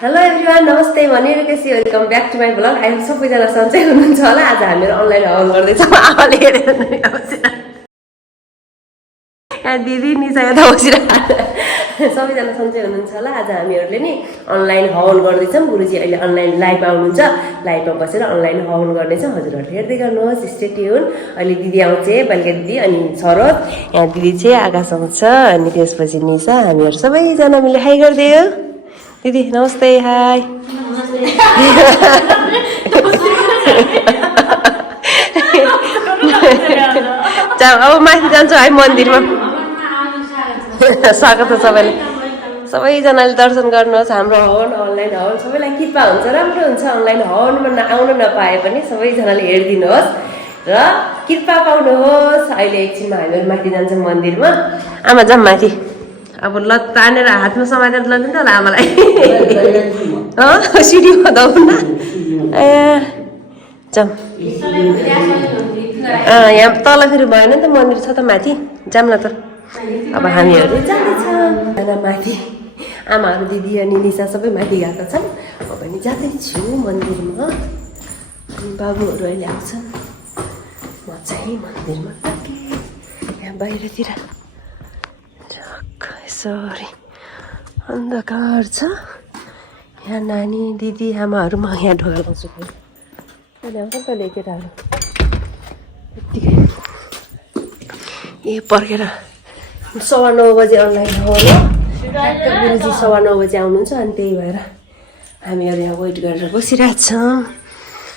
Hello everyone, नमस्ते मनिरुकेसी, welcome back to my blog. I hope सबैजना सन्चै हुनुहुन्छ होला। आज हामीहरू अनलाइन हवन गर्दैछौँ। आमाले हेरेर यहाँ दिदी निशा यता बसिरहेको सबैजना सन्चै हुनुहुन्छ होला। आज हामीहरूले नि अनलाइन हवन गर्दैछौँ। गुरुजी अहिले अनलाइन लाइभ आउनुहुन्छ। लाइभमा बसेर अनलाइन हवन गर्दैछौँ। हजुरहरूले हेर्दै गर्नुहोस्, स्टे ट्युन। अहिले दिदी आउँछ, बालिका दिदी अनि सरोज। यहाँ दिदी चाहिँ आकाश आउँछ अनि त्यसपछि निशा। हामीहरू सबैजना मिलेर हाई गरिदियो। दिदी नमस्ते, हाई। अब माथि जान्छौँ है मन्दिरमा। स्वागत छ सबैले, सबैजनाले दर्शन गर्नुहोस्। हाम्रो हवन अनलाइन हवन सबैलाई कृपा हुन्छ, राम्रो हुन्छ। अनलाइन हवनमा आउनु नपाए पनि सबैजनाले हेरिदिनुहोस् र कृपा पाउनुहोस्। अहिले एकछिनमा हामीहरू माथि जान्छौँ मन्दिरमा। आमा जाऊँ माथि। अब ल तानेर हातमा समातेर लगिन्छ होला आमालाई। सिडीमा दौड न। ए जाऊँ। यहाँ तल फेरि भएन नि त, मन्दिर छ त माथि। जाऊँ न त। अब हामीहरू जाँदैछौँ माथि। आमाहरू दिदी अनि निशा सबै माथि गएका छन्। म पनि जाँदैछु मन्दिरमा। अनि बाबुहरू अहिले आउँछन्। म चाहिँ मन्दिरमा यहाँ बाहिरतिर यसरी अन्धकार छ। यहाँ नानी दिदी आमाहरू म यहाँ ढोका लाउँछु। अहिले आउँछ नि त केटाहरू यत्तिकै। ए पर्खेर 9:15 बजे अनलाइन हो होला। गुरुजी 9:15 बजे आउनुहुन्छ। अनि त्यही भएर हामीहरू यहाँ वेट गरेर बसिरहेछौँ।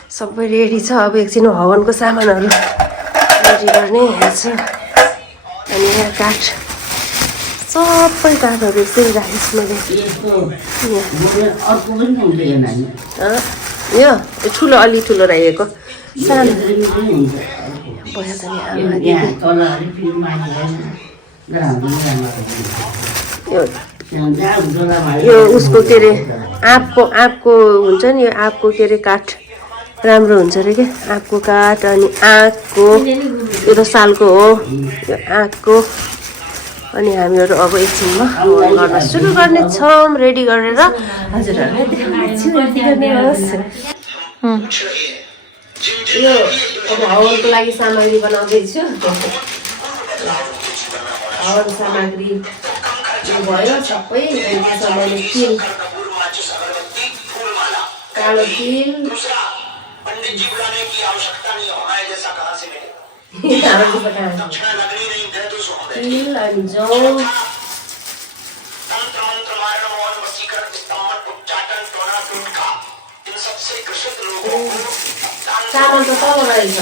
सबै रेडी छ। अब एकछिन हवनको सामानहरू रेडी गर्ने यहाँ छ। अनि यहाँ काठ, सबै काठहरू यसरी राखेको छु मैले। यो ठुलो, अलि ठुलो राखेको सानो यो उसको के अरे आँपको हुन्छ नि, यो आँपको के अरे काठ राम्रो हुन्छ अरे क्या। आँपको काठ अनि आँकको, यो त सालको हो यो आँकको। अनि हामीहरू अब एकछिनमा हवन गर्न सुरु गर्नेछौँ। रेडी गरेर हजुरहरूलाई देखाउँछु। यो अब हवनको लागि सामग्री बनाउँदैछु। हवन सामग्री भयो सबै। मैले तिल, कालो तिल, तिल अनि जौ, चामल त तल रहेछ।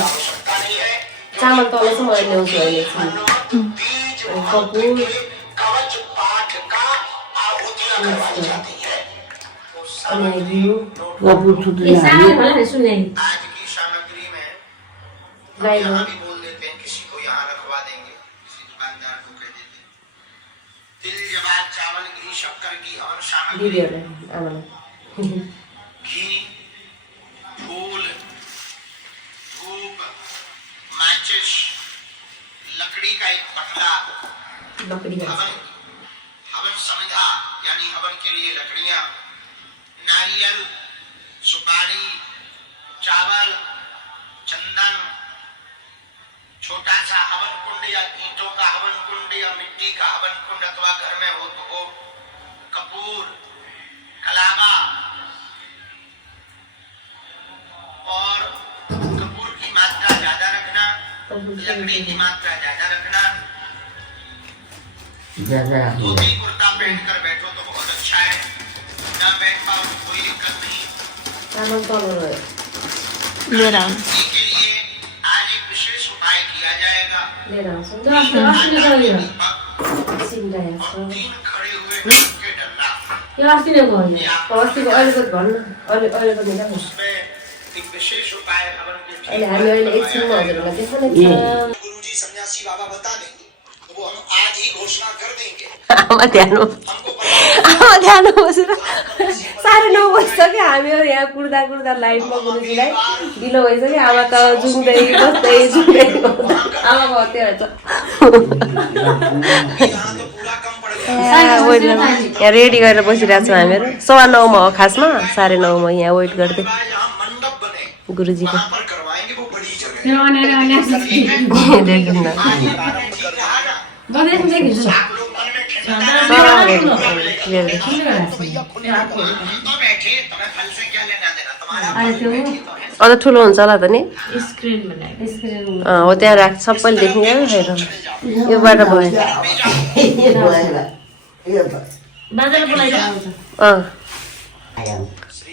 चामल तल चाहिँ मैले ल्याउँछु अहिले। कपुर अनि घिउ, दिदीहरूलाई आमालाई घी, फूल, धूप, माचिस, लकड़ी का एक पटला, हवन संविधा यानी हवन के लिए लकड़ियां, नारियल, सुपारी, चावल, चंदन, छोटा सा हवन कुंड या ईंटों का हवन कुंड या मिट्टी का हवन कुंड अथवा घर में हो तो हो, कपूर, कलावा और कपूर की मात्रा ज्यादा रखना, लकड़ी की मात्रा ज्यादा रखना। धोती कुर्ता पहन कर बैठो तो बहुत अच्छा है, ना बैठ पाओ तो कोई दिक्कत नहीं। के लिए आज एक विशेष उपाय किया जाएगा। खड़े हुए के डरना। उसमें एक विशेष उपाय हवन के गुरुजी सन्यासी बाबा बता देंगे, तो वो हम आज ही घोषणा कर देंगे। ध्यान बसेर 9:30 बजिसक्यो। हामीहरू यहाँ कुर्दा कुर्दा लाइटमा गुरुजीलाई ढिलो भइसक्यो। आमा त जुङ्दै बस्दै आमा भयो त्यो वेट यहाँ रेडी गरेर बसिरहेको छौँ हामीहरू 9:15 हो खासमा 9:30 यहाँ वेट गर्दै जहाँ मंडप बने गुरुजीको वहां पर करवाएंगे वो बड़ी जगह है। देखिन न आज ये बारह ठीक रहा ना, आप लोग मन में खिलता क्लियर हम तो बैठे, तुम्हें फल से क्या लेना देना, तुम्हारा फल बैठे तो है। अझ ठुलो हुन्छ होला त नि स्क्रिन बनाएको हो त्यहाँ राख सबैले देख्ने हेर योबाट भयो बाजारको बोलाइदिएको आउँछ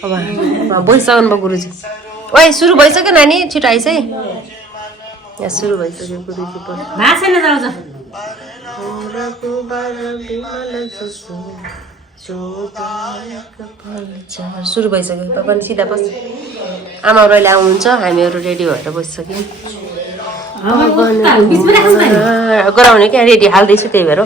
अब बसिसक्नु भयो गुरुजी ओइ सुरु भइसक्यो नानी छिटो आइस है यहाँ सुरु भइसक्यो गुरुजी भात छैन जाउँछ सुरु भइसक्यो तपाईँ पनि सिधा बस आमाहरू अहिले आउनुहुन्छ हामीहरू रेडी भएर बसिसक्यौँ गराउने क्या रेडी हाल्दैछु त्यही भएर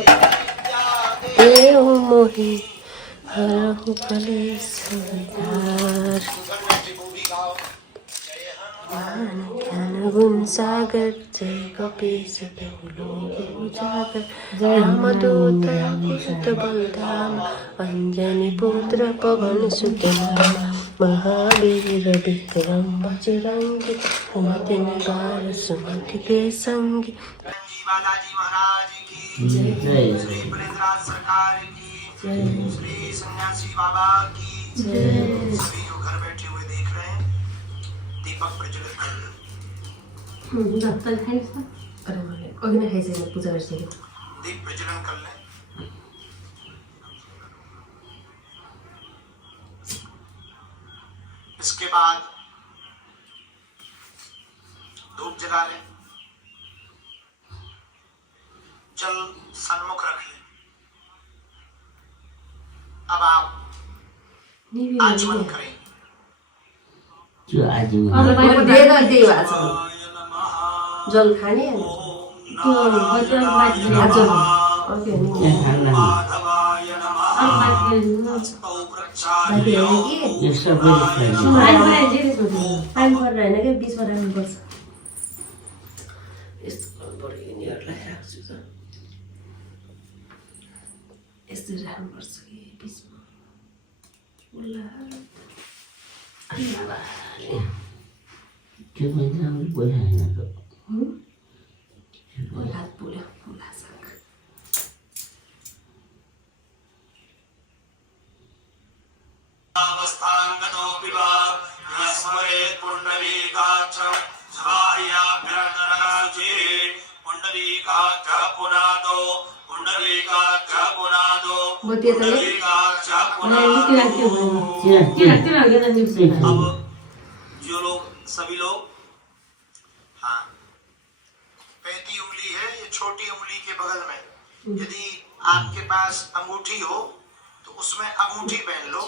सागर जय कपीश रामदूत कुसुत बलधाम अंजनी पुत्र पवन सुत महावीर विक्रम बजरंगी कुमति निवार सुमति के संगी बालाजी महाराज की जय, श्री बृहद्राज सरकार की जय, श्री सन्यासी बाबा की जय। सभी जो घर बैठे हुए देख रहे हैं दीपक प्रज्वलित कर लो। पूजा गरिसक्यो दीप प्रज्वलन कर लें। इसके बाद धूप जला लें, जल सन्मुख रख लें। अब आप आचमन करें। जल खाने पानी परेर होइन क्या बिचमा राख्नुपर्छ यस्तो गर्नुपर्छ यिनीहरूलाई राख्छु त यसरी राख्नुपर्छ कि बिचमा हात पोल्यो अवस्थांगतो पिबा स्मरेत् पुंडरीकाक्षं स्वाह्याभ्यर्दनसुचे पुंडरीकाक्ष पुनादो पुंडरीकाक्ष पुनादो पुंडरीकाक्ष पुनादो। अब जो लोग सभी लोग हाँ पैती उंगली है ये छोटी उंगली के बगल में यदि आपके पास अंगूठी हो तो उसमें अंगूठी पहन लो,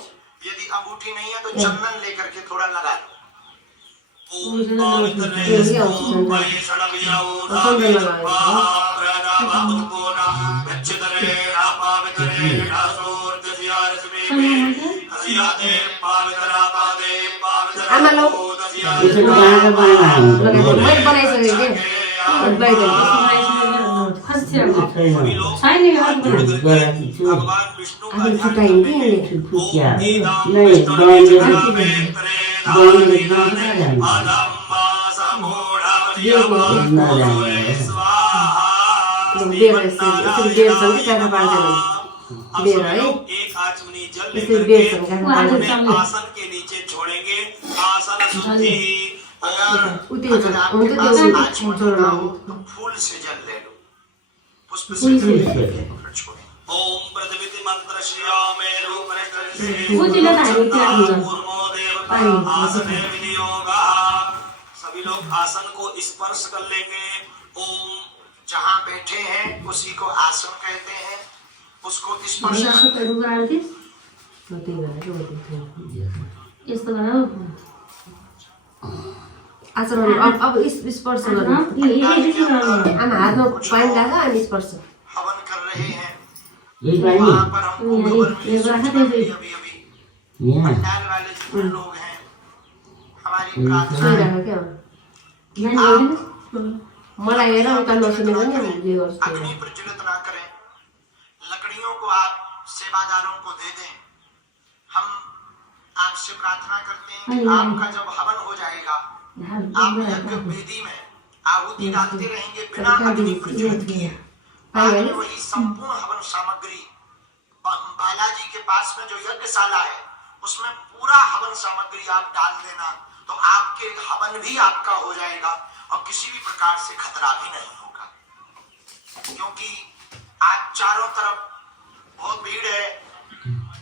यदि अंगूठी नहीं है तो चंदन लेकर के थोड़ा लगा लो। भगवान विष्णु एक आचमनी जल आसन के नीचे छोड़ेंगे। आसन शुद्धि फूल से जल ले लो, पुष्प से छोड़ो। ओम पृथ्वी मंत्र श्रियामे सभी लोग आसन को स्पर्श कर लेंगे। ओम जहाँ बैठे हैं उसी को आसन कहते हैं, उसको स्पर्श आचरण अब स्पर्श गर्नु आमा हातमा पानी लाग्छ अनि स्पर्श हवन कर रहे हैं। वहाँ पर हमको खबर मिली अभी पंडाल वाले जितने लोग हैं हमारी प्रार्थना है कि आप मलाई हेर उता नसुने पनि जे गर्छु अग्नि प्रज्वलित ना करें, लकड़ियों को रिश्तेदारों को दे दें। हम आपसे प्रार्थना करते हैं कि आपका जब हवन हो जाएगा, आप यज्ञ वेदी में आहुति डालते रहेंगे बिना अग्नि प्रज्वलित किए। बाद में वही संपूर्ण हवन सामग्री बालाजी के पास में जो यज्ञशाला है उसमें पूरा हवन सामग्री आप डाल देना, तो आपके हवन भी आपका हो जाएगा और किसी भी प्रकार से खतरा भी नहीं होगा। क्योंकि आज चारों तरफ बहुत भीड़ है,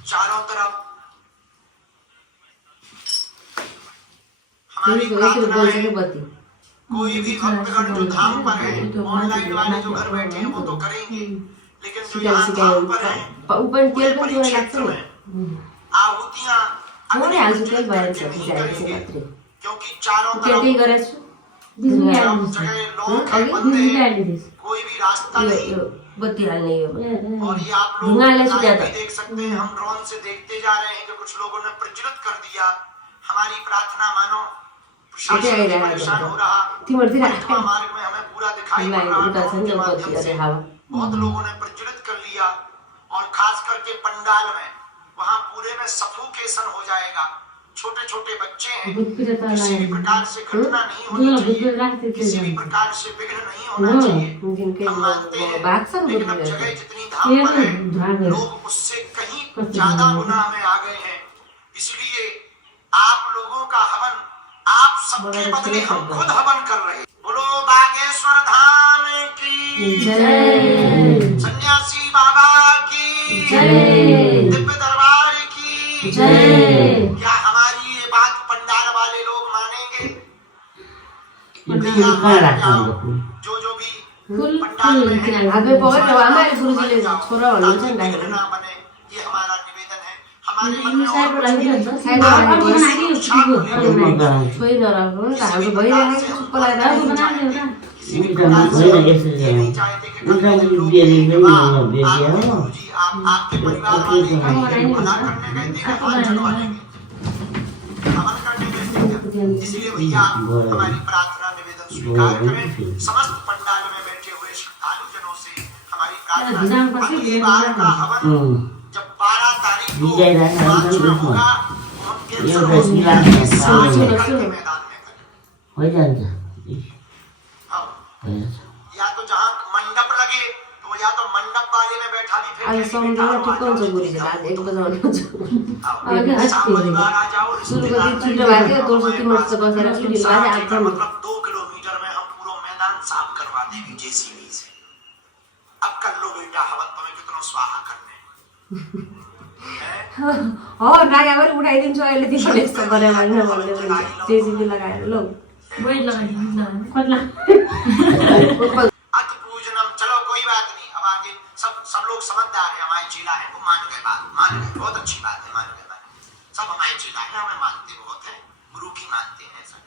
चारों तरफ हमारी प्रार्थना है। कोई भी भक्तगण जो धाम पर है, ऑनलाइन वाले जो घर बैठे हैं वो तो करेंगे, लेकिन जो यहाँ धाम पर है पूरे परिक्षेत्र में आहुतियां क्योंकि चारों तरफ जगह लोग बंद हैं, कोई भी रास्ता नहीं। और ये आप लोग देख सकते हैं, हम ड्रोन से देखते जा रहे हैं कि कुछ लोगों ने प्रज्वलित कर दिया। हमारी प्रार्थना मानो परेशान हो रहा, परिक्रमा मार्ग में हमें पूरा दिखाई पड़ रहा ड्रोन के माध्यम से। बहुत लोगों ने प्रज्वलित कर लिया और खास करके पंडाल में वहाँ पूरे में सफोकेशन हो जाएगा। छोटे छोटे बच्चे हैं, किसी भी प्रकार से घटना नहीं होनी चाहिए, किसी भी प्रकार से विघ्न नहीं होना चाहिए। हम मानते हैं, लेकिन अब जगह जितनी धाम पर है लोग उससे कहीं ज्यादा गुनाह में आ गए हैं। इसलिए आप लोगों का हवन आप सबके बदले हम खुद हवन कर रहे हैं। बोलो बागेश्वर धाम की जय, सन्यासी बाबा की जय, दिव्य दरबार की जय। क्या हमारी ये बात पंडाल वाले लोग मानेंगे? जो भी पंडाल में है, हमारे गुरुजी ने छोरा ना बने, ये हमारा निवेदन है। हमारे मन में आपके परिवार इसलिए भैया हमारी प्रार्थना निवेदन स्वीकार करें। समस्त पंडाल में बैठे हुए श्रद्धालु जनों से हमारी प्रार्थना, अगली बार का हवन जब 12 तारीख को मार्च में होगा, हम कैंसर हॉस्पिटल के सामने मैदान में करें। या तो जहाँ मंडप लगे तो या तो मंडप वाले में बैठा भी फिर आज समझो ठीक कौन सा गुरुजी आज 1 बजे आगे आ जाओ। छुट्टी बाजे 2-3 मिनट से बस रहा छुट्टी बाजे आज मतलब 2 किलोमीटर में हम पूरा मैदान साफ करवा देंगे जेसीबी से। अब कर लो बेटा हवन, तुम्हें कितना स्वाहा करने और ना यार उठाई दिन जो आले दिन नेक्स्ट करे मारने बोले जेसीबी लगाए लो वही लगाए खोलना अत पूजनम। चलो कोई बात नहीं, अब आगे सब लोग समझदार है, हमारे जिला है, वो मान गए बात, मान गए, बहुत अच्छी बात है, मान गए बात। सब हमारे जिला है, हमें मानते बहुत है, गुरु की मानते हैं सब।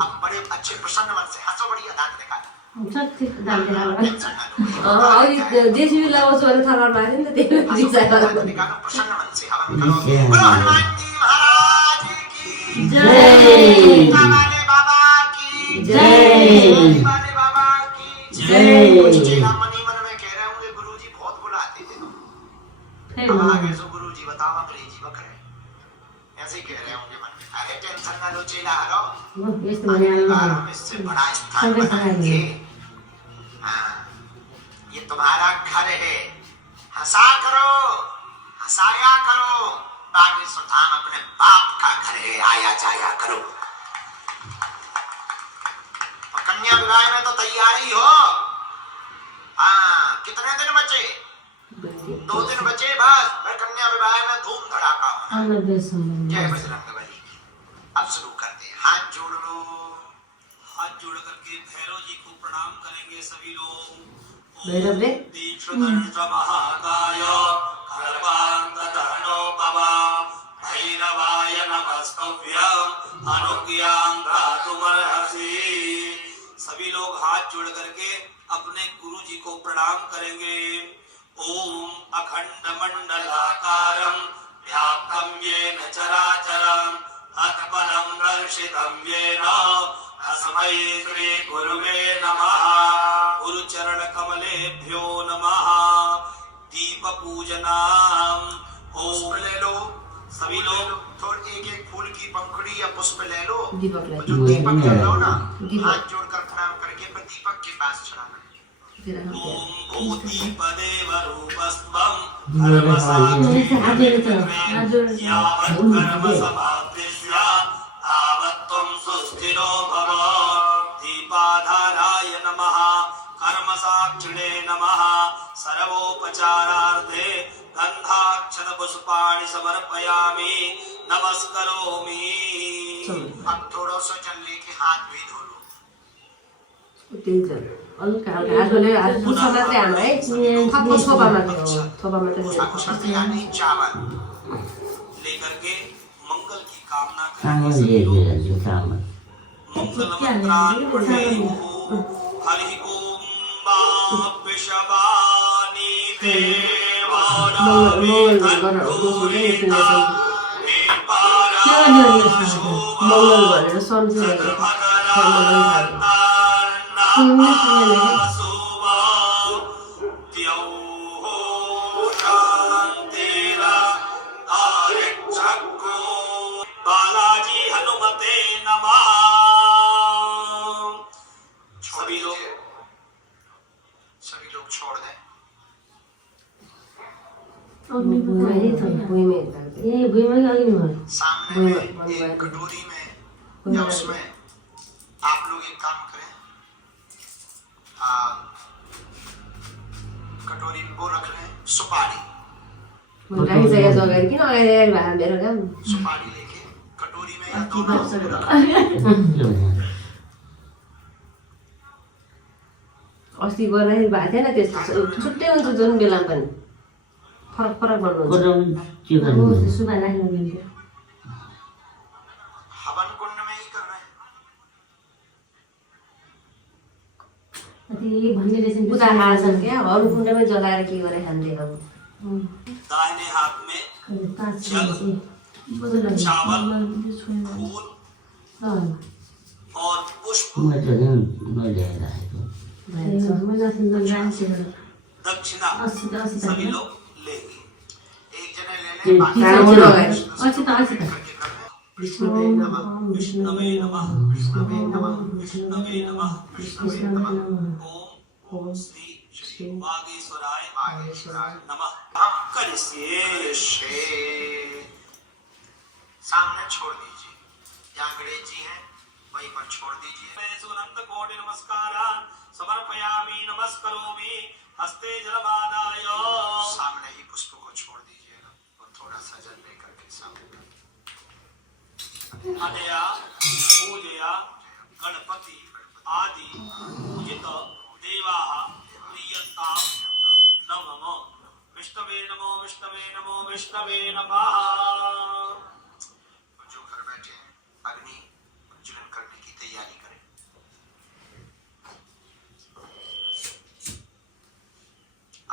अब बड़े अच्छे प्रसन्न मन से हंसो, बढ़िया दांत दिखा जेसीबी लगाओ वाले थाल मारे न ते प्रसन्न मन से हवन करो। बोलो हनुमान जी महाराज की जय, वाले बाबा की जय, वाले बाबा की जय। कुछ चेला मनी मन में कह रहे होंगे गुरुजी बहुत बुलाते थे, अब आगे सो गुरुजी बताओ अंग्रेजी बकरे, ऐसे ही कह रहे होंगे मन में। अरे टेंशन ना लो चेला, हरो हम इससे बड़ा स्थान बनाएंगे। ये तुम्हारा घर है, हंसा करो, हंसाया करो। बागेश्वर धाम अपने बाप का घर है, आया जाया करो। और कन्या विवाह में तो तैयारी हो। हाँ, कितने दिन बचे? 2 दिन बचे बस, फिर कन्या विवाह में धूम धड़ाका होना। जय बजरंगबली की। अब शुरू करते हैं, हाथ जोड़ लो। हाथ जोड़ करके भैरव जी को प्रणाम करेंगे सभी लोग। भैरव रे महाकाय भैरवाय नमस्तभ्यं अनुज्ञां दातुमर्हसि। सभी लोग हाथ जोड़ करके अपने गुरु जी को प्रणाम करेंगे। ओम अखंड मंडलाकारं व्याप्तं येन चराचरं तत्परं दर्शितं येन तस्मै श्री गुरुवे नमः। गुरु चरण कमलेभ्यो नमः। दीप पूजनाम। पुष्प ले लो सभी लोग, थोड़ी एक एक फूल की पंखुड़ी या पुष्प ले लो। दीपक ले जो दीपक जल लो ना, दीपक। हाथ जोड़कर प्रणाम करके फिर दीपक के पास चढ़ाना। ओम भूतिपदेव रूपस्त्वं कर्म समाप्तिस्या तावत् त्वं सुस्थिरो भव। दीपाधाराय नमः, कर्म साक्षिणे नमः, सर्वोपचारार्थे गंधाक्षत पुष्पाणि समर्पयामि, नमस्करोमि। अब थोड़ा सा जल लेके हाथ भी धो लो। त्यही छ हल्का हल्का हात धोले हात पुछा मात्रै हाल्नु है थप्पो थोपा मात्रै हो थोपा मात्रै अक्षत यानी चावल लेकर के मंगल की कामना चावल करेंगे। ले लिया जो चावल मंगल मंत्रान् पठेयुः। हरि ओम बाप्यशवानि मङ्गल भनेर सम्झिरहेको बालाजी हनुमते नमः। सभी लोग छोड़ दें। सामने में एक कटोरी में या उसमें आप लोग एक काम करें, कटोरी में वो रख लें सुपारी। सुपारी सुपारी लेके कटोरी में या दोनों में रख लें। अस्ति गर्दाखेरि भएको थिएन त्यस्तो छुट्टै हुन्छ जुन बेलामा पनि फरक फरक गर्नुहुन्छ हवन कुंड में ही कर रहे हैं। उता हाल्छन् क्या अरू कुण्डमै जलाएर के गरे खाँदै अब दाहिने हाथ में चावल, फूल और पुष्प, दक्षिणा सभी लोग लेंगे। एक जने ले ले, बाकी विष्णुवे नमः, विष्णुवे नमः, विष्णुवे नमः, विष्णुवे नमः, विष्णुवे नमः। ओम श्री श्री वागीश्वराय नमः। हम करिष्ये। सामने छोड़ दीजिए, जहाँ गणेश जी हैं वहीं पर छोड़ दीजिए। सुनंत कोटि नमस्कारान् समर्पयामि, नमस्करोमि। हस्ते जलमादाय सामने ही पुष्प को छोड़ दीजिएगा और थोड़ा सा जल लेकर के सामने अनया पूजया गणपति आदि पूजित देवाः प्रीयन्तां नमः। विष्णवे नमो, विष्णवे नमो, विष्णवे नमः। जो घर बैठे हैं अग्नि प्रज्वलन करने की तैयारी करें।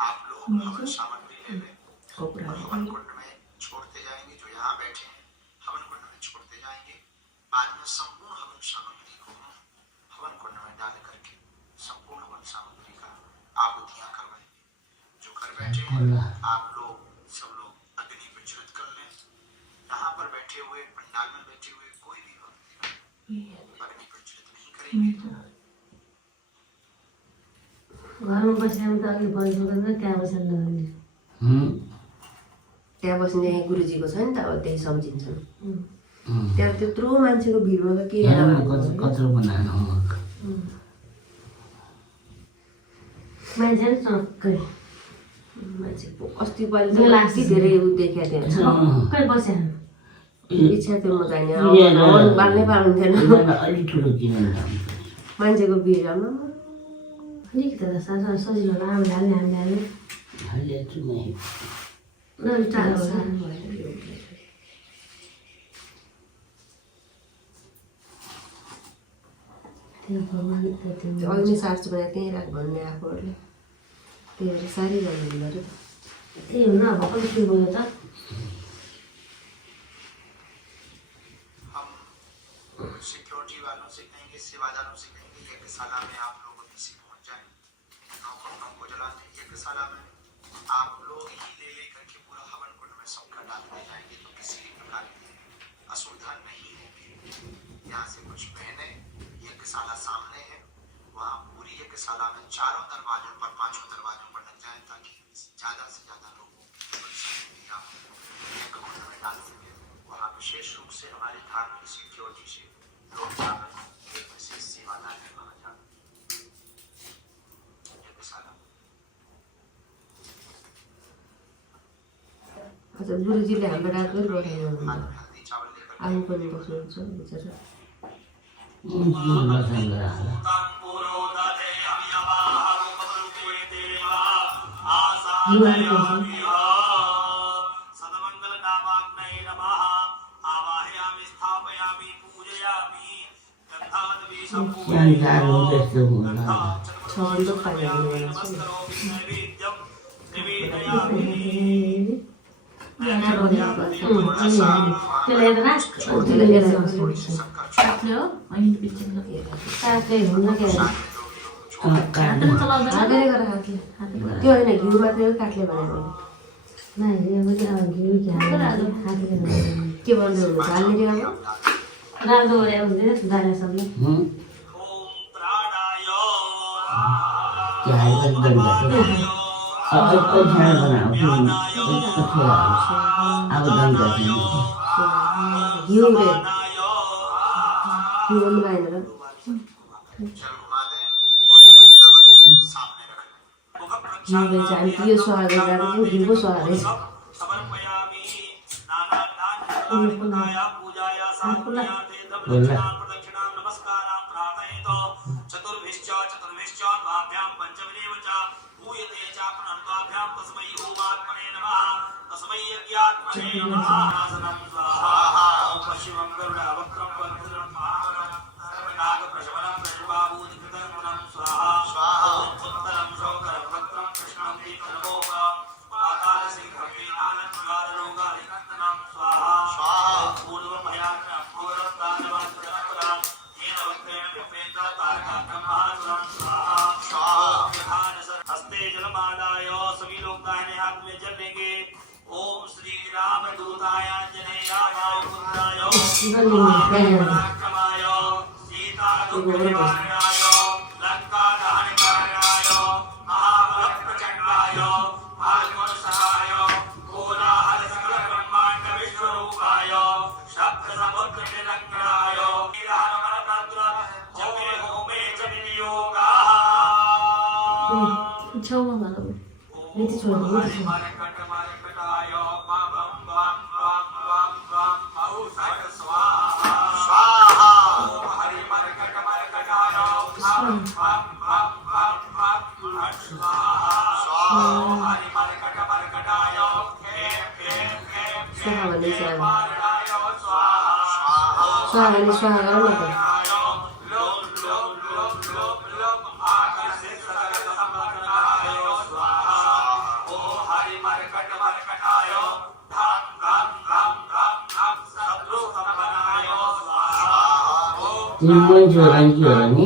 आप लोग हवन सामग्री ले लें और हवन कुंड में छोड़ते जाएंगे। जो यहाँ बैठे हैं हवन कुंड में छोड़ते जाएंगे। बाद में संपूर्ण हवन सामग्री को हवन कुंड में डाल करके संपूर्ण हवन सामग्री का आहुतियां करवाएंगे। जो घर बैठे हैं आप लोग सब लोग अग्नि प्रज्वलित कर लें। यहाँ पर बैठे हुए पंडाल में बैठे हुए कोई भी भक्ति अग्नि प्रज्वलित नहीं करेंगे। घरमा बसेर त अघि बसेको त्यहाँ बसेर लगाउने त्यहाँ बस्ने गुरुजीको छ नि त अब त्यही सम्झिन्छन् त्यहाँ त्यत्रो मान्छेको भिडमा त के कत्रो बनाएन मान्छे नि चक्कै मान्छे अस्ति पालि त लास्टै धेरै देखेको थिएँ छक्कै बसेर इच्छा थियो म जाने बाल्नै पाउन्थेन अलिक ठुलो किन मान्छेको भिडमा अलिकति त सजिलो आमाले हाल्ने हामीले हालेछु नै हाल्ने टाढो होला त्यो भगवान् त्यो अग्नि सार्छु भने त्यहीँ राख भन्ने आफूहरूले त्यही भएर साह्रै जानु अरे त्यही हो न अब कति भयो त हम सिक्योरिटी वालों से कहेंगे, सेवादारों से कहेंगे यज्ञशाला में आप लोग अभी से पहुंच जाएं। नौकरों को जलाते यज्ञशाला में आप लोग ही ले लेकर के पूरा हवन कुंड में सबका डालते जाएंगे तो किसी भी प्रकार की असुविधा नहीं होगी। यहाँ से कुछ बहने यज्ञशाला सामने है, वहाँ पूरी यज्ञशाला में चारों दरवाजों पर, पांचों दरवाजों पर लग जाए ताकि ज्यादा से ज्यादा लोगों यज्ञ कुंड में डाल सके। वहाँ विशेष रूप से हमारे धार्मिक सिक्योरिटी से लोग जाकर एक विशेष सेवादार है वहाँ जाकर यज्ञशाला। अच्छा गुरुजीले हाम्रो रात पनि बसाल्नु हल्दी चावल लेकर आउनु पनि बस्नुहुन्छ बिचरा त्यो होइन घिउमा त्यो काट्ले भनेको के भन्नु हाल्ने राम्रो गरे हुँदैन दाना सबले घिउ रे घिउ पनि बाहिर घिउले चाहिँ हामी यो स्वाद गरेर घिउको स्वाद है सभी लोग दाहिने हाथ में जल लेंगे। ओम श्री राम दूताय अंजनेयाय पुत्राय पराक्रमाय सीता दुर्गनिवारणाय लंका दहनकारणाय महाबल प्रचंडाय भागवत सहाय कोलाहल सकल ब्रह्मांड विश्वरूपाय शब्द समुद्र निरंजनाय हनुमंत्र जपे होमे च विनियोगाः छेउमा गएर यति छोड्नु यति स्वाहा गरौँ न त मान्छे होला नि के होला नि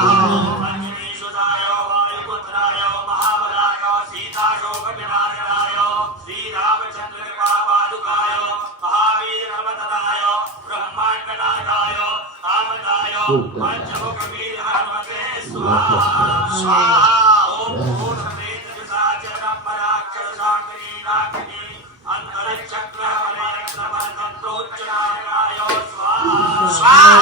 पंचमेश्वराय वायुपुत्राय महाबलाय सीताशोकविनाशनाय श्रीरामचंद्र कृपापादुकाय महावीर नर्मदाय ब्रह्मांडनाथाय कामदाय पंचमुखवीर हनुमते स्वाहा स्वाहा ओम भूतप्रेत पिशाच ब्रह्मराक्षस शाकिनी नागिनी अंतरिक्षक्र हरिन्द्रमन्त्रोच्चारणाय स्वाहा स्वाहा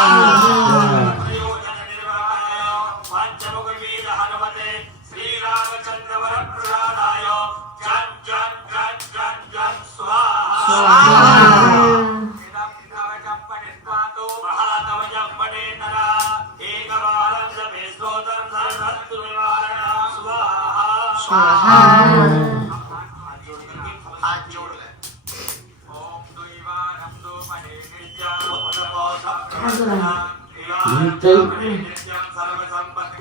प्रयोजन निर्वाहाय पंचमुखवीर हनुमते श्रीरामचंद्र वरप्रसादाय जन जन जन जन जन स्वाहा स्वाहा हाथ जोड़ ले ओम दुईवारम दो मने नित्यं नित्यं सर्व संपत्ति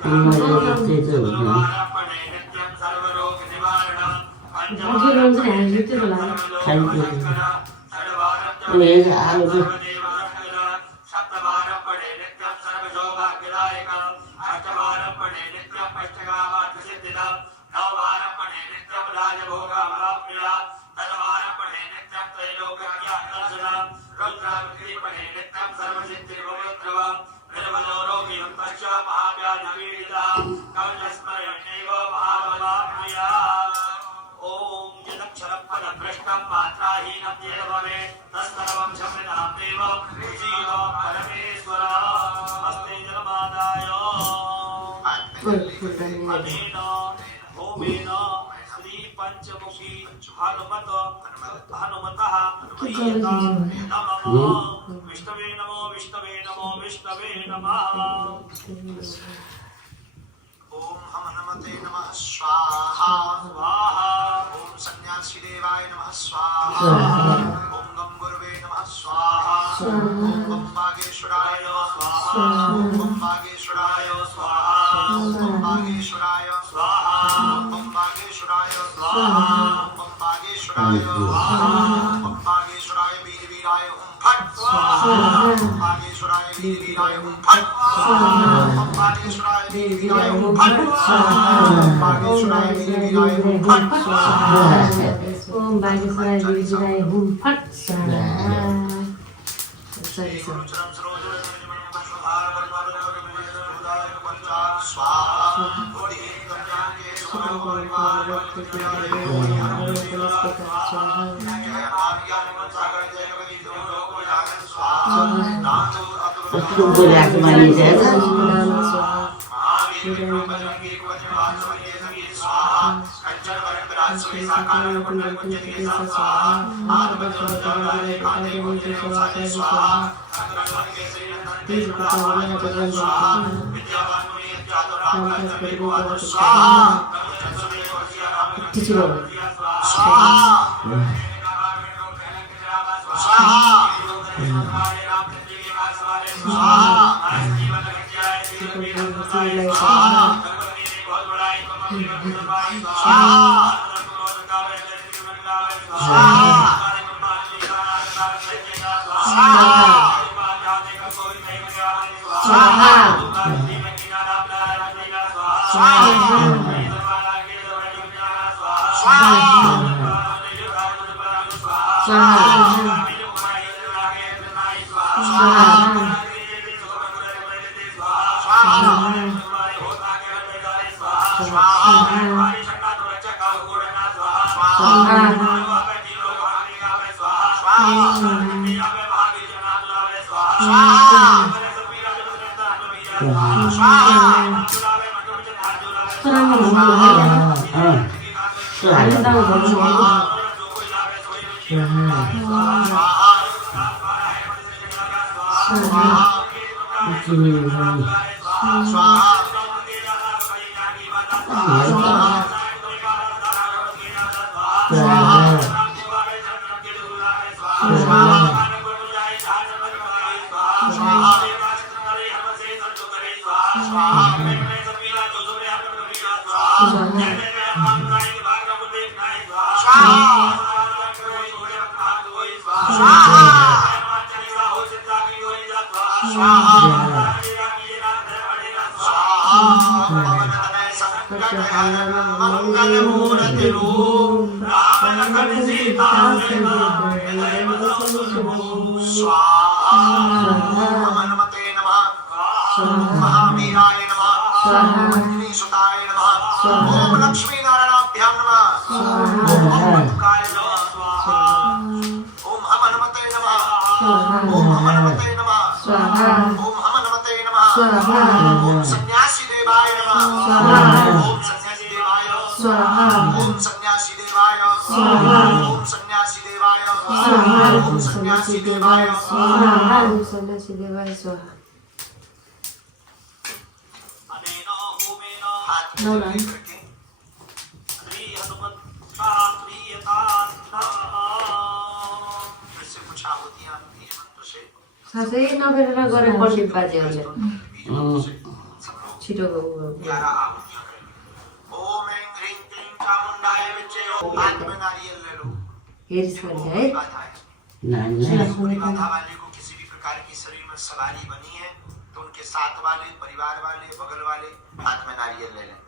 नित्यं सर्वरोग निवारणं सप्तवारं पढ़े नित्यं सर्व सौभाग्यदायकं अष्टवारं पढ़े नित्यं अष्टकामार्थसिद्धिदं नववारं पढ़े नित्यं राजभोगामवाप्नुयात् दशवारं पढ़े नित्यं त्रैलोक्यज्ञानदर्शनं रुद्रावृत्ति पढ़े नित्यं सर्वसिद्धिर्भवद्ध्रुवं निर्मलो रोगिहन्तश्च महाव्याधिपीडितः कवचस्मरणेव महाबलवाप्नुयात् ओम यदक्षरं पदभ्रष्टं मात्राहीनं येन भवेत् तत्सर्वं क्षम्यतां देव जीव परमेश्वर हस्ते जलमादाय अनेन होमेन श्री पंचमुखी हनुमतः नमः विष्णवे नमो विष्णवे नमो विष्णवे नमः ओम हम हनुमते नमः स्वाहा स्वाहा ओम सन्यासी देवाय नमः स्वाहा ओम गम गुरुवे नमः स्वाहा ओम गम बागेश्वराय स्वाहा ओम बागेश्वराय स्वाहा ओम बागेश्वराय स्वाहा ओम बागेश्वराय स्वाहा ओम बागेश्वराय स्वाहा ओम बागेश्वराय वीर वीराय ओम फट स्वाहा ओम बागेश्वराय वीर वीराय ओम फट स्वाहा ओम बागेश्वराय वीर वीराय ओम फट स्वाहा ओम बागेश्वराय वीर वीराय ओम फट स्वाहा ओम बागेश्वराय वीर वीराय ओम फट स्वाहा हनुमते नमः महावीराय नमः अग्निसुताय नमः ओम लक्ष्मी नारायणाभ्यां नमः ओम मधुकाय नमः ओम हनुमते नमः ओम हनुमते नमः ओम हनुमते नमः ओम सन्यासी देवाय नमः ओम सन्यासी देवाय ओम सन्यासी देवाय ओम सन्यासी देवाय ओम सन्यासी देवाय ओम सन्यासी देवाय स्वाहा अनेन होमेन हाथ में करके श्री हनुमत प्रियता फिर से कुछ आहुतियां ये मंत्र से सासै नगरेर गरे पण्डित बाजेहरूले छिटो 11 आहुतियां करेंगे ओम ऐं ह्रीं क्लीं चामुंडाय विचे हाथ में नारियल ले लो हेरिस गर्ने है पूरी बाधा वाले को किसी भी प्रकार की शरीर में सवारी बनी है तो उनके साथ वाले परिवार वाले बगल वाले हाथ में नारियल ले लें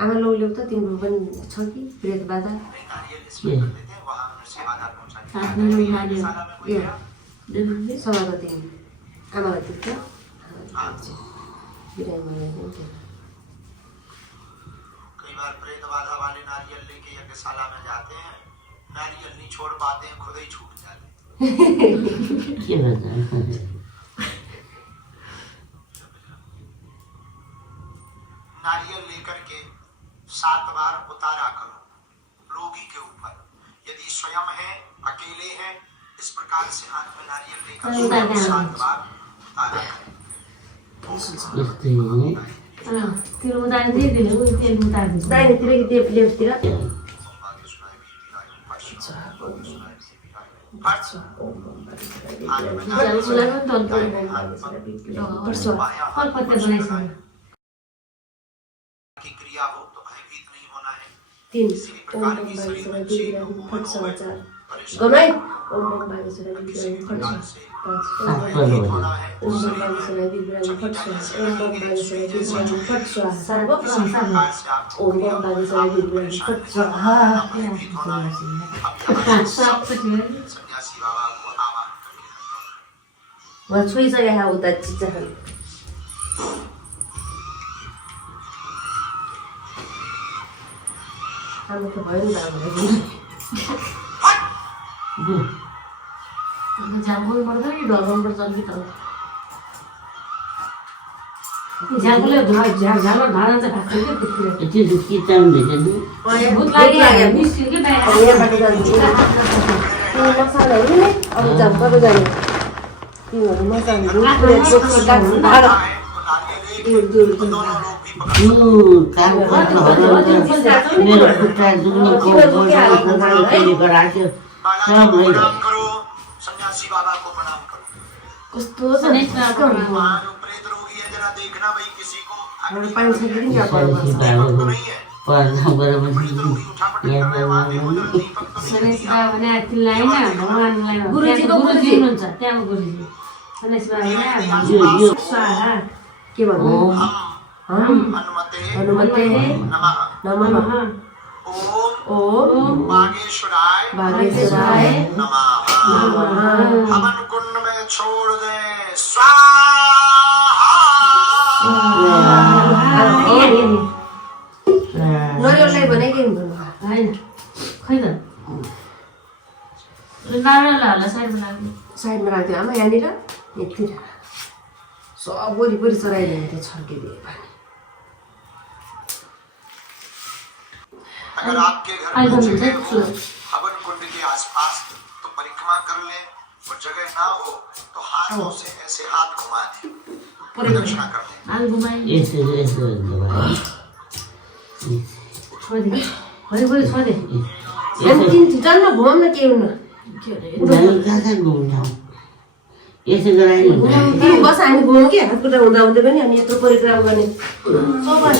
आमा लोगले त तिम्रो पनि छ कि प्रेत बाधा नारियल इसमें कर देते हैं वहां से बाधा पहुंचाने साथ में लोग नारियल सवाल दिन आमालाई दिन्छ बिरामीलाई पनि कई बार प्रेत बाधा वाले नारियल लेके यज्ञशाला में जाते हैं नारियल नहीं छोड़ पाते हैं खुद ही छूट जाते हैं नारियल लेकर के 7 बार उतारा करो रोगी के ऊपर यदि स्वयं है अकेले हैं इस प्रकार से हाथ में नारियल लेकर 7 बार उतारा करो तेल उतार दिदिनु तेल उतार दिनु दाहिनेतिर कि लेफ्टतिर की क्रिया हो तो भयभीत नहीं होना है 3 किसी भी प्रकार की शरीर में चीज हो फट समाचार परेशानी गनाई ओम बागेश्वरी किसी भी फट प्रकार से पाँच भयभीत होना है ओम बागेश्वरी फट ओम बागेश्वरी फट सर्व संसार प्रकार से आप ओम बागेश्वरी फट स्वाहा भयभीत होना है अब यहाँ सब कुछ सन्यासी बाबा को आवाहन करें वहाँ छोइसके हा उता चिचाहन हामी त भयो नि झालमुल पर्छ नि ढलमुल पर्छ कि त झालमुले झालो ढाडा चाहिँ भाग्छ के त्यतिले भूत लाग्यो मिस्टी के यहाँबाट जान्छु मसालाहरू नि अब झम्पको जाने तिमीहरू मसालाहरू मेरो खुट्टा दुख्नेको प्रणाम करो सन्यासी बाबा को प्रणाम करो कस्तो छ वहाँ जो प्रेत रोगी है जरा देखना भाई किसी को पानी छैन क्या पर्छ तो नहीं है प्रेत रोगी उठापटक कर रहे वहाँ देखो जरा दीपक तो नहीं गणेश बाबा भने तिनलाई हैन भगवानलाई गुरुजी हुनुहुन्छ त्यहाँ गुरुजी गणेश बाबा स्वाहा के भन्नु हनुमते हनुमते नमः नमः ओम बागेश्वराय नमः हवन कुंड में छोड़ दे स्वाहा नरिवललाई भने के हुन्छ हैन खै त नारायण होला साइडमा लाग्यो साइडमा राख्थ्यो आमा यहाँनिर यतिर सब वरिपरि चराइदिनु थियो छर्किदिए पानी अगर आपके घर में जगह हो हवन कुंड के आसपास तो परिक्रमा कर ले और जगह ना हो तो हाथों से ऐसे हाथ घुमा दे प्रदक्षिणा कर ले आल घुमाइ छोडिदिए भरि छोडे अनि तिन जान्न घुमाउन न के हुन्न यसो गरायो तिमी बस हामी घुमाउँ कि हातखुट्टा हुँदा हुँदै पनि अनि यत्रो परिक्रमा गर्ने सबै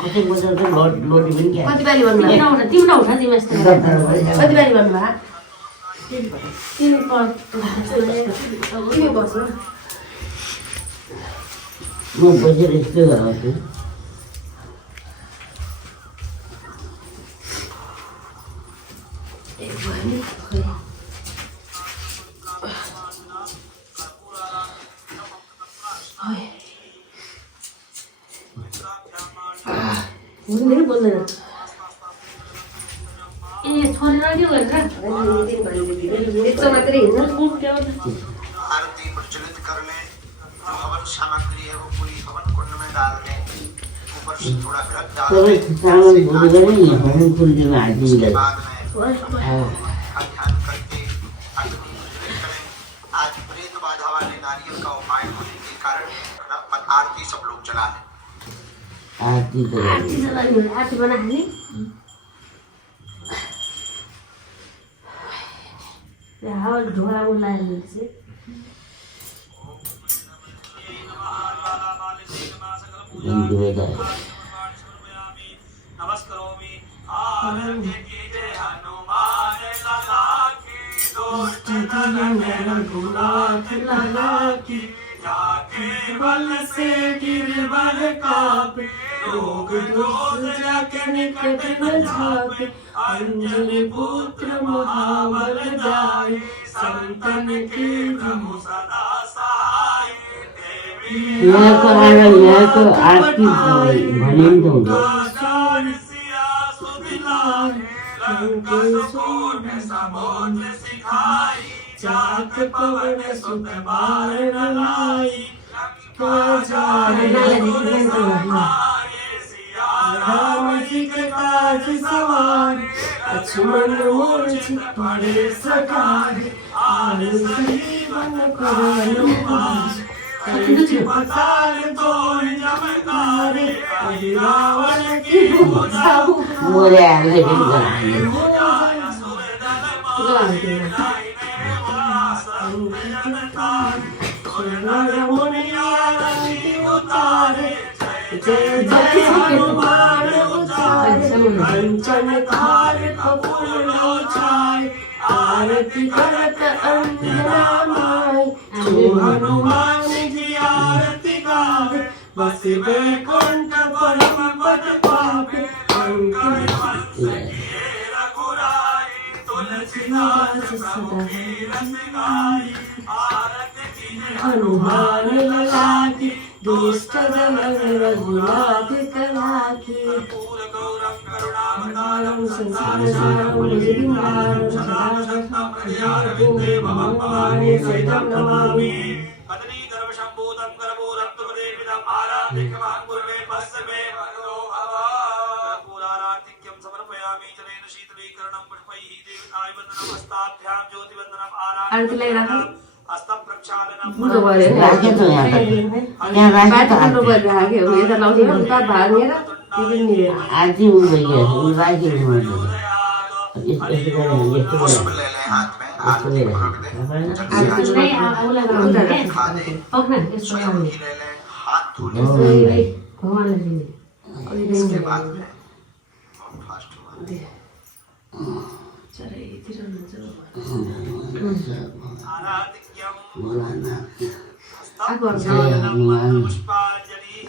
कतै बजाउँदा लोटी पनि क्या कति बारी भन्नुभयो तिम्रो उठा तिमी यस्तो कति बारी भन्नुभयो तिमी बस म बसेर यस्तो गराउँछु मेरो बोल्दैन ए छोडेर के गरेर यस्तो मात्रै हिँड्नु आरती प्रज्वलित कर ले, जो हवन सामग्री है वो पूरी हवन कुंड में डाल ले, ऊपर से थोड़ा घृत डाल सबै ले, चामल भुटेर नि हवन कुण्डमा हालिदिनु बाद में ध्यान करके अग्नि प्रज्वलित करें। आज प्रेत बाधा वाले नारियल का उपाय होने के कारण आरती सब लोग जला लें। आरती आरती जलाउने आरती बनाखाने हावा ढोरा उलायो चाहिँ बल से गिरवर कापे, रोग दोष जाके निकट न झाके, अंजनी पुत्र महाबल जाय, संतन की प्रभु सदा सहाय। यहाँको आएर यहाँको आरती भने नि त हुन्छ जात पवन सुत बार लाई, राम जी के काज सवार, लक्ष्मण मूर्ति पड़े सकार, आरे जीवन करुण पतार तोड़ जमकारे, रावण की बुझाऊ मोरे हाल्दै फेरि गरायो जय जय हनुमान कंचन थार कपूर छाय, आरती करत अंजना माय, जो हनुमान जी आरती गावे, बस बैकुंठ परम पद पावे। तुलसीदास सदा हनुमान ललाटी, दुष्ट जन रघुनाथ कलाकी, संसार सारं भुजगेन्द्रहारं सदा भवानी सहितं नमामि। आरतीलाई राख बुझो भयो राखेँ त यहाँ त यहाँ राखेँ त बाटो राख्यो यता लाउँथ्यो उता भागेर त्यो नि आरती उ भइयो उ राखेको यस्तो यस्तो गरेर यस्तो पुष्प गरेर ले लें हाथ में, आरती में रख दें। नहीं उसलाई लगाउँदा खा दें, पक्न यस्तो स्वयं लगाउने भी ले लें, हाथ धो लें। भगवानले दिने इसके बाद में बहुत फास्ट हुआ। चराइतिर हुन्छ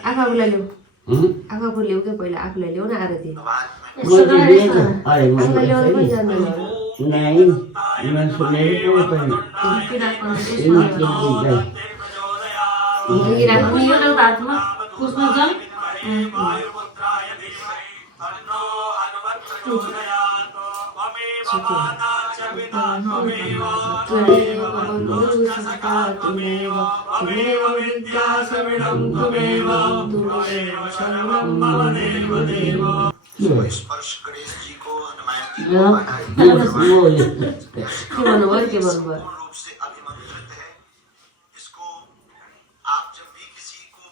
आफूलाई ल्याऊ आफू ल्याऊ क्या पहिला आफूलाई ल्याऊ न आरती आफूलाई ल्याउनु पनि जान्दैन राख्नु यो एउटा हातमा पुस्नु छ स्पर्श गणेश जी को हनुमान जी यो के भन्नुभयो के भन्नुभयो पूर्ण रूप से अभिमंत्रित है। इसको आप जब भी किसी को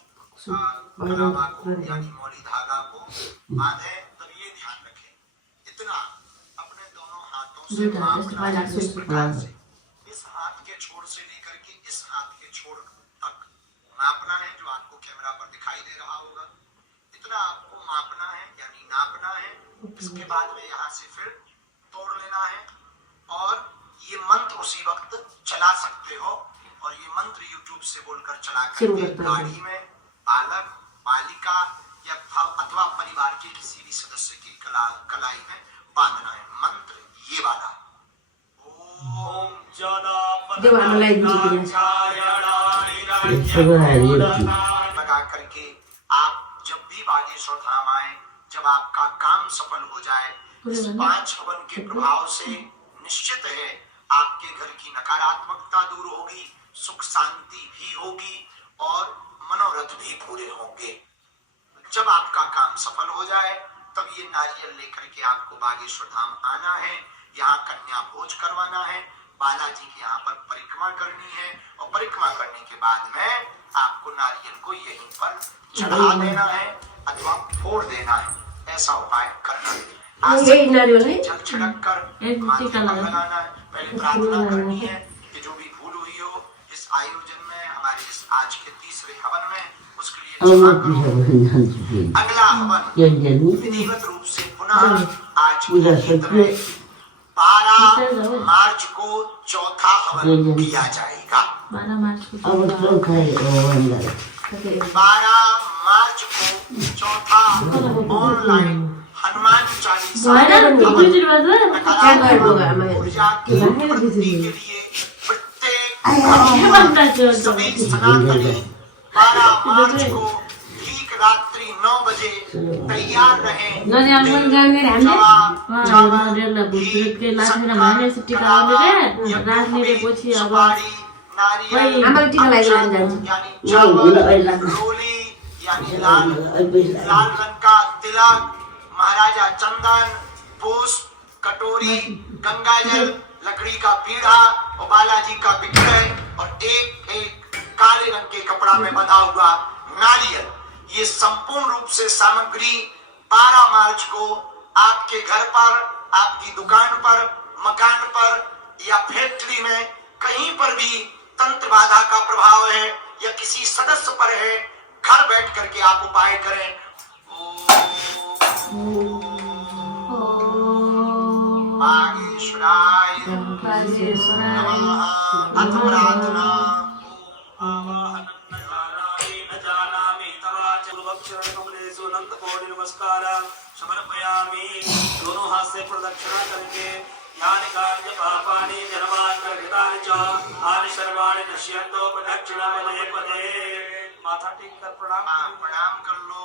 भरावा को यानी मौली धागा को बांधे तब ये ध्यान रखें, इतना अपने दोनों हाथों से मापना है इस प्रकार से, इस हाथ के छोर से लेकर के इस हाथ के छोर तक मापना है, जो आपको कैमरा पर दिखाई दे रहा होगा। इतना आपको मापना है यानी नापना है। इसके बाद में यहाँ से फिर तोड़ लेना है और ये मंत्र उसी वक्त चला सकते हो। और ये मंत्र YouTube से बोलकर चला करके गाड़ी में बालक बालिका या अथवा परिवार के किसी भी सदस्य की कलाई में बांधना है। मंत्र ये वाला जब आम्हाला एक दिवशी लगा करके आप जब भी बागेश्वर धाम आए, जब आपका काम सफल हो जाए, इस 5 हवन के प्रभाव से निश्चित है आपके घर की नकारात्मकता दूर होगी, सुख शांति भी होगी और मनोरथ भी पूरे होंगे। जब आपका काम सफल हो जाए तब ये नारियल लेकर के आपको बागेश्वर धाम आना है, यहाँ कन्या भोज करवाना है, बालाजी के यहाँ पर परिक्रमा करनी है और परिक्रमा करने के बाद में आपको नारियल को यहीं पर चढ़ा देना है अथवा फोड़ देना है, ऐसा उपाय करना है। जल छिड़क कर माथे पर लगाना है। पहले प्रार्थना करनी है कि जो भी भूल हुई हो इस आयोजन में, हमारे इस आज के तीसरे हवन में, उसके लिए क्षमा करो। अगला हवन विधिवत रूप से पुनः आज की तरह 12 मार्च को चौथा हवन किया जाएगा। 12 मार्च को 12 मार्च को चौथा ऑनलाइन हनुमान चालीसा ऊर्जा की वृद्धि के लिए प्रत्येक सभी सनातनी 12 मार्च को ठीक रात्रि 9 बजे तैयार रहें। रोली यानी लाल रंग का तिलक, महाराजा चंदन, पुष्प, कटोरी, गंगाजल, लकड़ी का पीढ़ा और बालाजी का विग्रह और एक काले रंग के कपड़ा में बंधा हुआ नारियल, ये संपूर्ण रूप से सामग्री 12 मार्च को आपके घर पर, आपकी दुकान पर, मकान पर या फैक्ट्री में कहीं पर भी तंत्र बाधा का प्रभाव है या किसी सदस्य पर है, घर बैठ करके आप उपाय करें। बागेश्वराय नमः। अथ प्रार्थना नमस्कार समर्पयामि। दोनों हाथ से प्रदक्षिणा करके यानि कार्य पापानि जन्मान्तर्गतानि च आनि सर्वाणि नश्यन्तो प्रदक्षिणा पदे पदे। माथा टेक कर प्रणाम कर लो।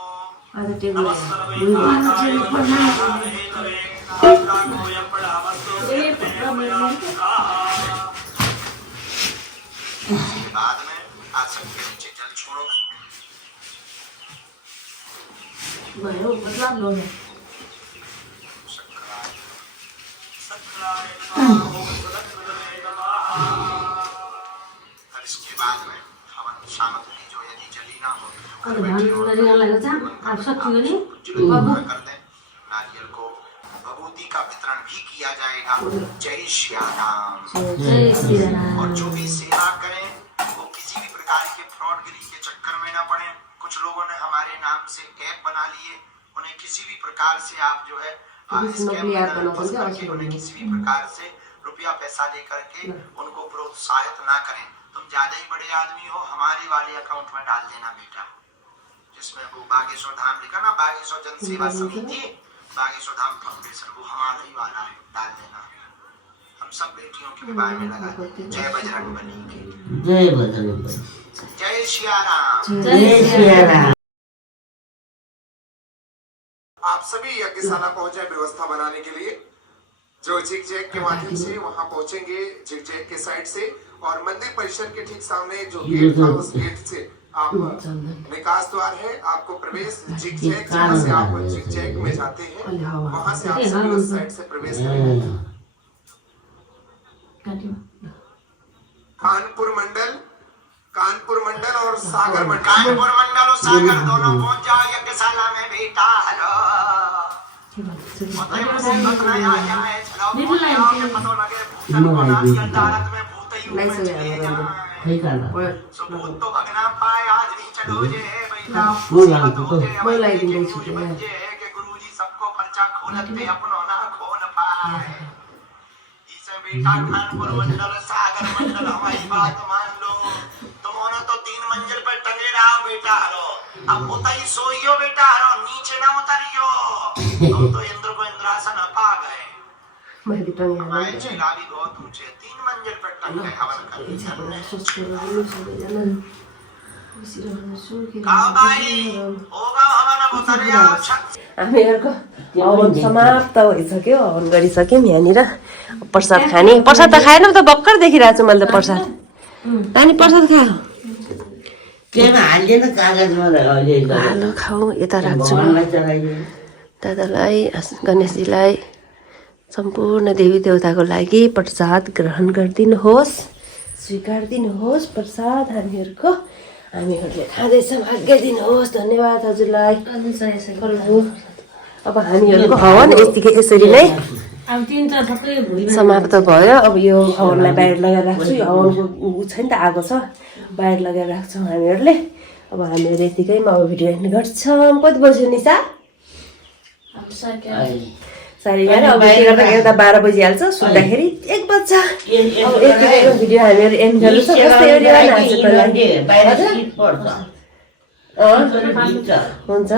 बाद में आसन के नीचे जल छोड़ो। इसके बाद में हवन सामग्री जो यदि जली ना हो कर दें। नारियल को भभूति का वितरण भी किया जाएगा। जय श्री राम। और जो भी सेवा करें वो किसी भी प्रकार के फ्रॉडगिरी के चक्कर में न पड़े। कुछ लोगों ने हमारे नाम से ऐप बना लिए, उन्हें किसी भी प्रकार से आप जो है उन्हें किसी भी प्रकार से रुपया पैसा दे करके उनको प्रोत्साहित ना करें। तुम ज्यादा ही बड़े आदमी हो, हमारे वाले अकाउंट में डाल देना बेटा, जिसमें वो बागेश्वर धाम लिखा ना, बागेश्वर जन सेवा समिति, बागेश्वर धाम फाउंडेशन, वो हमारा ही वाला है, डाल देना। हम सब बेटियों के विवाह में लगा देंगे। जय बजरंगबली की जय। बजरंगबली जय श्री राम। जय श्री राम। आप सभी यज्ञशाला पहुंचे व्यवस्था बनाने के लिए। जो झिक झैक के माध्यम से वहां पहुंचेंगे, झिक झैक के साइड से, और मंदिर परिसर के ठीक सामने जो गेट था उस गेट से आप निकास द्वार है, आपको प्रवेश झिक झैक, जहाँ से आप झिक झैक में जाते हैं वहां से आप सभी उस साइड से प्रवेश करेंगे। कानपुर मंडल और सागर मंडल, कानपुर मंडल और सागर दोनों पहुंच जाओ यज्ञशाला में बेटा। हेलो गुरुजी सबको पर्चा खोलते अपनो ना खोल पाए। इसे बेटा कानपुर मंडल सागर मंडल हमारी बात मान लो। तुमने तो 3 मंजिल पर टंगे रहो बेटा। हरो अब उताई सोइयो बेटा, हरो नीचे ना उतरियो। तुम तो इंद्र को इंद्रासन पा गए। हमारे जिला भी बहुत ऊंचे, 3 कन्या हवन करनी चाहिए। स्वस्थ रहनु सबैजना खुसी रहनुहोस् आओ भाइ होगा हवन बतारे अच्छा हामीहरूको हवन समाप्त भइसक्यो हवन गरिसक्यौँ यहाँनिर प्रसाद खाने प्रसाद त खाएन त भर्खर देखिरहेको छु मैले त प्रसाद नानी प्रसाद खाऊ केमा हाल्दैन कागजमा अहिले हालो खाऊ यता राख्छु भगवानलाई चढाइदियो दादालाई गणेशजीलाई सम्पूर्ण देवी देवताको लागि प्रसाद ग्रहण गरिदिनुहोस् स्वीकार दिनुहोस् प्रसाद हामीहरूको हामीहरूले खाँदैछौँ आज्ञा दिनुहोस् धन्यवाद हजुरलाई अब हामीहरूको हवन यतिकै यसरी नै अब तिनवटा सबै भुइँमा समाप्त भयो अब यो हवनलाई बाहिर लगाएर राख्छु यो हवनको ऊ छ नि त आगो छ बाहिर लगाएर राख्छौँ हामीहरूले अब हामीहरू यतिकैमा अब भिडियो एन्ड गर्छौँ कति बज्यो निशा 11:30 अब यता 12 बजिहाल्छ सुत्दाखेरि 1 बज्छ अब यतिकैको भिडियो हामीहरू एन्ड गर्छौँ कस्तै एरियामा आजको लागि हुन्छ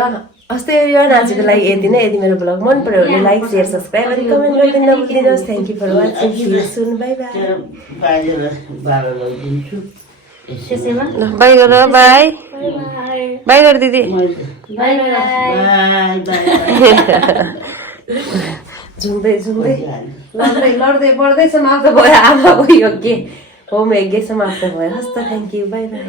हस्तै एरियामा आजको लागि यति नै यदि मेरो ब्लग मन पर्यो भने लाइक सेयर सब्सक्राइब अनि कमेन्ट गरिदिनु नबिर्सिनुहोस् thank you for watching see you soon bye bye ल बाई गर बाई बाई गर दिदी झुम्दै झुम्दै लड्दै बढ्दै समाप्त भयो आमाको यज्ञ होम यज्ञ समाप्त भयो हस्त थ्याङ्क यू बाई बाई